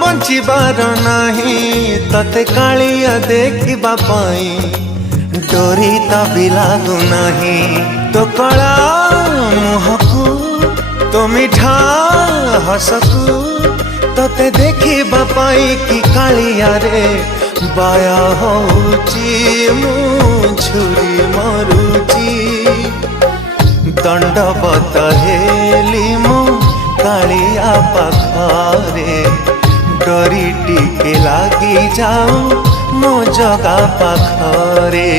बंचिबार नहीं तते कालिया देखिबा पाई डोरी तभी लागू नहीं तो कला मुहकू तो मिठा हसकू तते देखिबा पाई कि कालिया रे बाया होची मु छुरी मरुची दंडवत हेली मु कालिया पाखरे डोरी टिके लागी जाऊ मो जगा पाखरे।